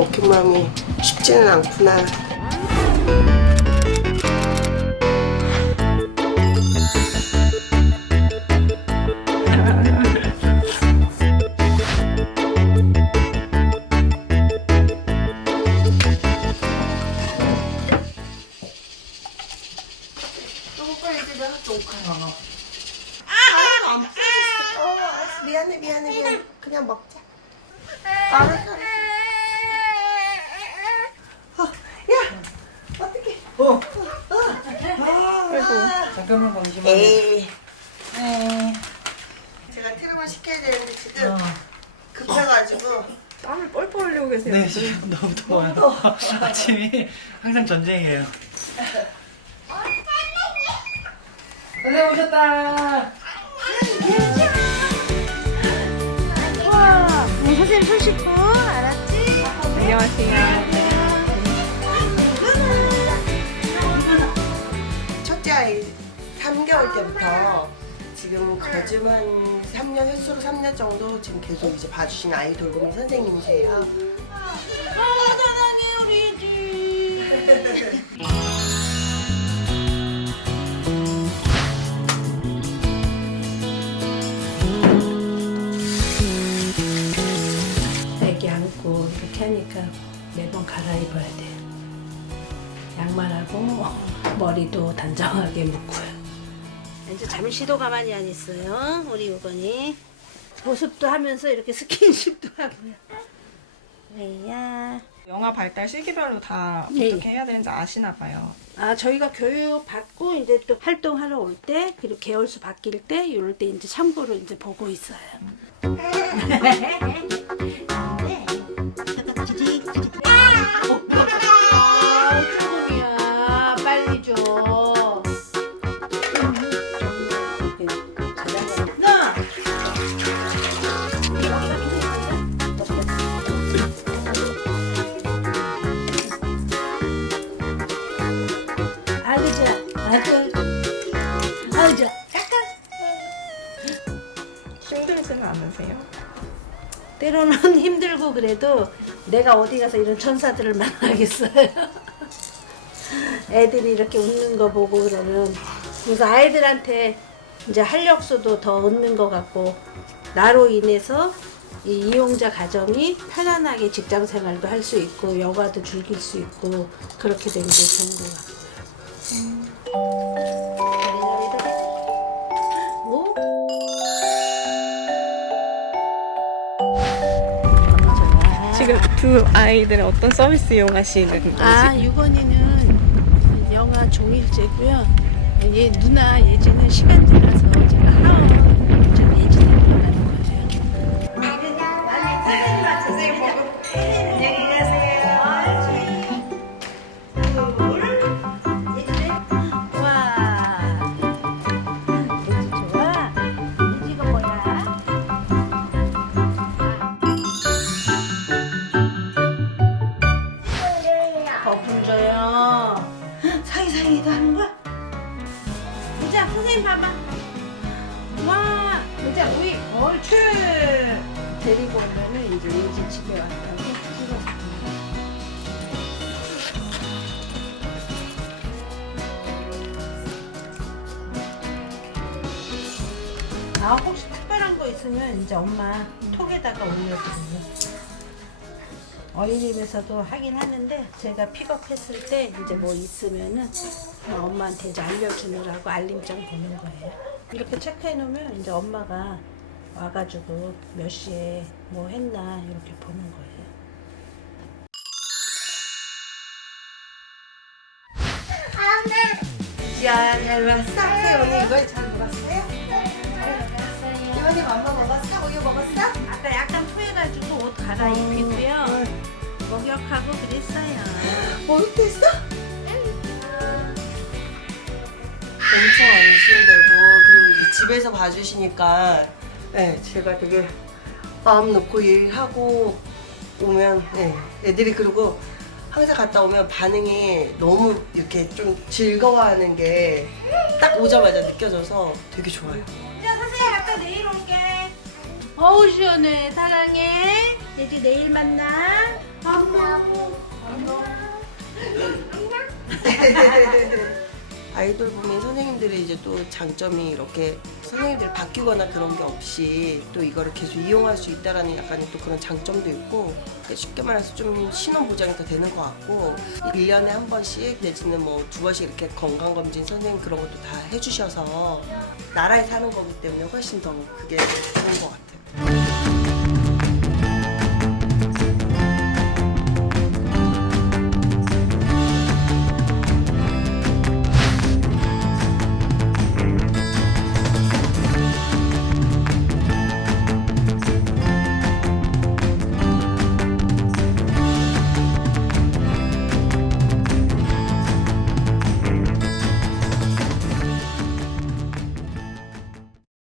먹힌 마음이 쉽지는 않구나. 안 풀어졌어. 어, 알았어. 미안해, 미안해, 미안해. 그냥 먹자. 알았어. 어, 야, 어떡해. 어, 아, 잠깐만 잠시만. 에이, 네. 제가 트림을 시켜야 되는데 지금 어. 급해가지고. 땀을 뻘뻘 흘리고 계세요. 네, 지금 너무 더워요. 아침이 항상 전쟁이에요. 선생님 오셨다. 선생님 손 씻고 알았지? 안녕하세요. 3개월 때부터 지금 거짓 한 3년, 횟수로 3년 정도 지금 계속 이제 봐주신 아이 돌보미 선생님이세요. 사랑해 우리 집. 애기 안고 이렇게 하니까 매번 갈아입어야 돼요. 양말하고 머리도 단정하게 묶고요. 이제 잠시도 가만히 안 있어요. 우리 유건이. 보습도 하면서 이렇게 스킨십도 하고요. 레이야. 영아 발달 시기별로 다 네. 어떻게 해야 되는지 아시나 봐요. 아 저희가 교육 받고 이제 또 활동하러 올 때 그리고 개월수 바뀔 때 이럴 때 이제 참고로 이제 보고 있어요. 때로는 힘들고 그래도 내가 어디 가서 이런 천사들을 만나겠어요. 애들이 이렇게 웃는 거 보고 그러면 그래서 아이들한테 이제 활력소도 더 얻는 것 같고 나로 인해서 이 이용자 가정이 편안하게 직장 생활도 할 수 있고 여가도 즐길 수 있고 그렇게 된 게 좋은 것 같고요. 지금 두 아이들은 어떤 서비스 이용하시는 건지. 아, 유건이는 영화 종일제고요. 얘 누나 예지는 시간제라서 제가 하원 봐봐. 와, 보자, 우리 옳지. 데리고 오면은 이제 예지 집에 왔다고 찍어서. 아, 혹시 특별한 거 있으면 이제 엄마 톡에다가 올려드려요. 어린이집에서도 하긴 하는데 제가 픽업했을 때 이제 뭐 있으면은 엄마한테 이제 알려주느라고 알림장 보는 거예요. 이렇게 체크해 놓으면 이제 엄마가 와가지고 몇 시에 뭐 했나 이렇게 보는 거예요. 야, 잘 놀았어? 세연이 이걸 잘 놀았어요? 이모님 엄마 먹었어? 우유 먹었어? 아까 약간 토해가지고 옷 갈아입히고요. 목욕하고 그랬어요. 어떻게 했어? 엄청 안심되고 그리고 이제 집에서 봐주시니까 네, 제가 되게 마음 놓고 일하고 오면 네, 애들이 그리고 항상 갔다 오면 반응이 너무 이렇게 좀 즐거워하는 게 딱 오자마자 느껴져서 되게 좋아요. 자, 선생님 아까 내일 올게. 어우 시원해. 사랑해. 예지 내일 만나. 아이돌 보면 선생님들의 이제 또 장점이 이렇게 선생님들이 바뀌거나 그런 게 없이 또 이거를 계속 이용할 수 있다라는 약간 또 그런 장점도 있고 쉽게 말해서 좀 신원 보장이 더 되는 것 같고 1년에 한 번씩 내지는 뭐 두 번씩 이렇게 건강검진 선생님 그런 것도 다 해주셔서 나라에 사는 거기 때문에 훨씬 더 그게 좋은 것 같아요.